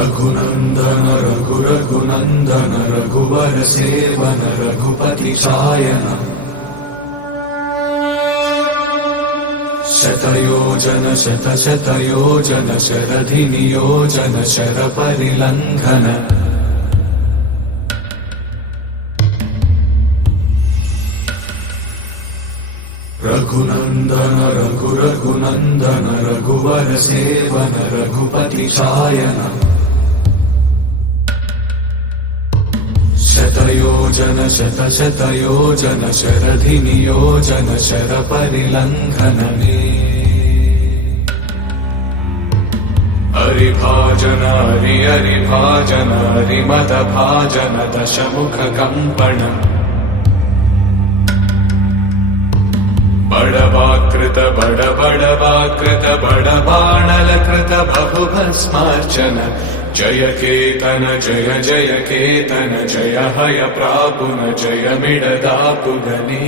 रघुनन्दन रघुनन्दन रघुवर seven Raghupati चायन शतयोजन शतशतयोजन शरधि नियोजन sir परिलंघन Raghunandan Raghunandan रघुवर seven Raghupati चायन शतयोजन शतशतयोजन शरधि नियोजन sir परिलंघन हरिभाजन हरिभाजन हरिमद भाजन दशमुख कंपन बड़वाकृत बड़वाकृत बड़बाणलकृत बहुभस्मार्चन जय केतन जय केतन जय हय प्रापुन जय मिडदापुगने।